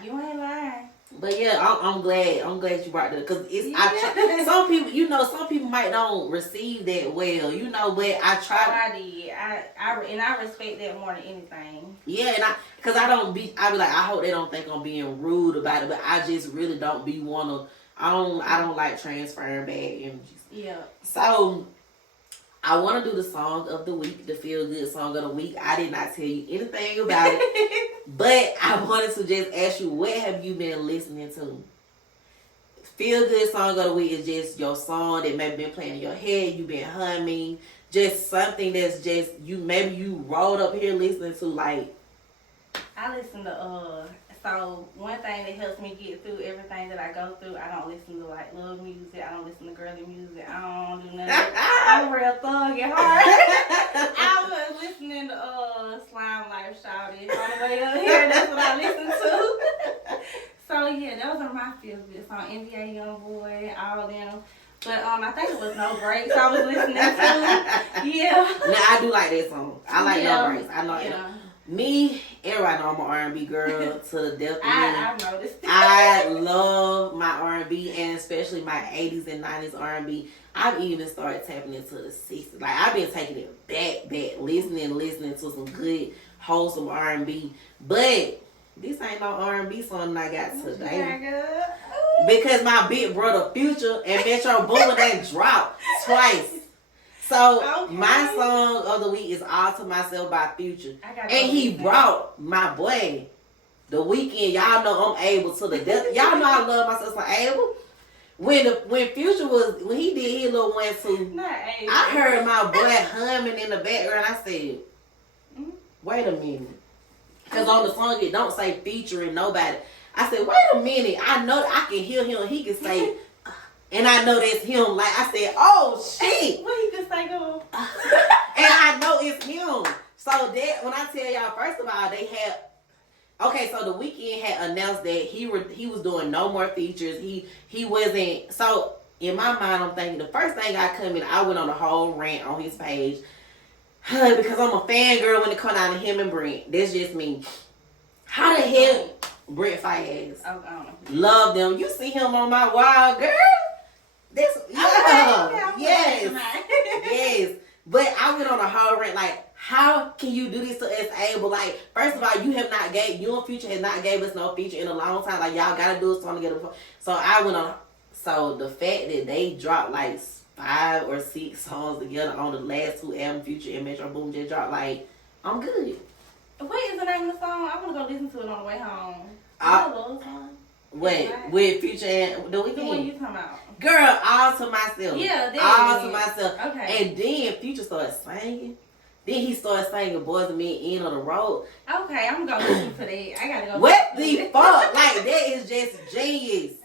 You ain't lying. But yeah, I'm glad you brought that, because it's some people, you know, some people might don't receive that well, you know, but I try. I did. I respect that more than anything. Yeah, and I be like, I hope they don't think I'm being rude about it, but I just really don't I don't like transferring bad energies. Yeah. So I want to do the song of the week, the feel good song of the week. I did not tell you anything about it, but I wanted to just ask you, what have you been listening to? Feel good song of the week is just your song that maybe been playing in your head, you've been humming, just something that's just maybe you rolled up here listening to. Like, I listen to so one thing that helps me get through everything that I go through, I don't listen to like love music, I don't listen to girly music, I don't do nothing. I'm real thug at heart. I was listening to Slime Life Shouty on the way up here. That's what I listen to. So yeah, those are my feel good songs. NBA Youngboy, all of them. But I think it was No Breaks I was listening to. Yeah. Now I do like that song. I like No Breaks. I know it. Me, everybody know I'm an R&B girl to the death of me. I noticed. I love my R&B, and especially my 80s and 90s R&B. I've even started tapping into the 60s. Like, I've been taking it back, listening to some good, wholesome R&B. But this ain't no R&B song that I got today. Because my big brother Future and Metro Boomin that dropped twice. So my song of the week is All to Myself by Future. And he brought my boy The Weeknd. Y'all know I'm able to the death. Y'all know I love myself some Abel. When Future when he did his little one too, I heard my boy humming in the background. I said, wait a minute. Because on the song it don't say featuring nobody. I said, wait a minute. I know I can hear him. He can say, and I know that's him. Like, I said, oh, shit. What he just say, go? And I know it's him. So that, when I tell y'all, first of all, they had, okay, so The Weeknd had announced that he was doing no more features. He wasn't, so in my mind, I'm thinking, the first thing I went on a whole rant on his page. Because I'm a fangirl when it comes down to him and Brent. That's just me. How the hell, Brent Fayez. I don't know. Love them. You see him on my wild girl? Yes. But I went on a whole rant, like, how can you do this to us, Abel? Like, first of all, you and Future have not gave us no feature in a long time. Like, y'all gotta do a song together. So I went on, so the fact that they dropped like 5 or 6 songs together on the last 2 albums, Future and Metro Boomin just dropped, like, I'm good. What is the name of the song? I want to go listen to it on the way home. I love the song. Wait, with Future and The Weeknd? The one you talking about. Girl, All to Myself. Yeah, All to Myself. Okay. And then Future started singing. Then he started singing Boys and Men End of the Road. Okay, I'm going to listen to that. I got to go. What the fuck? Like, that is just genius.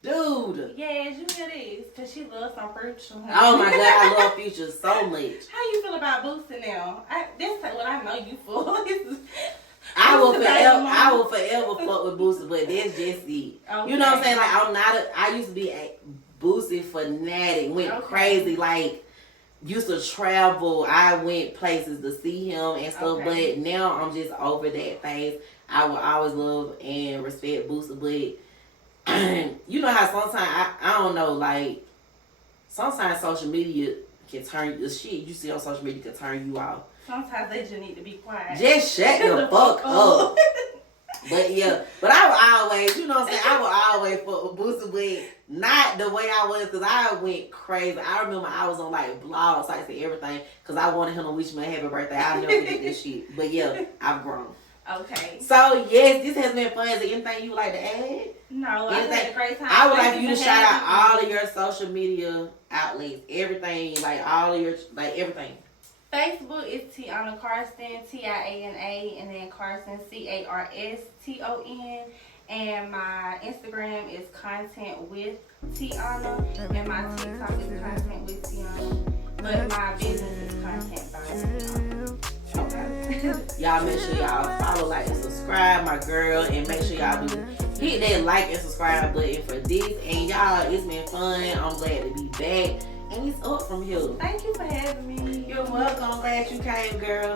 Dude. Yes, you hear this. Because she loves some Future. Oh my God, I love Future so much. How you feel about Boosie now? That's what I know you for. I will forever fuck with Boosie, but that's just it. Okay. You know what I'm saying? Like, I used to be a Boosie fanatic, went crazy, like, used to travel. I went places to see him and stuff, but now I'm just over that phase. I will always love and respect Boosie, but you know how sometimes, I don't know, like, sometimes social media can turn, the shit you see on social media can turn you off. Sometimes they just need to be quiet. Just shut the fuck up. But yeah, but I will always, you know what I'm saying? I will always fuck with Boosie, but not the way I was, because I went crazy. I remember I was on like blog sites and everything, because I wanted him to wish me a happy birthday. I'll never forget this shit. But yeah, I've grown. Okay. So yes, this has been fun. Is there anything you would like to add? No, I had a great time. I would like you to shout out all of your social media outlets, everything, like all of your, like everything. Facebook is Tiana Carston, Tiana, and then Carston, Carston. And my Instagram is content with Tiana, and my TikTok is content with Tiana. But my business is content by Tiana. Okay. Y'all make sure y'all follow, like, and subscribe, my girl, and make sure y'all do hit that like and subscribe button for this. And y'all, it's been fun. I'm glad to be back, and it's up from here. Thank you for having me. You're welcome. I'm glad you came, girl.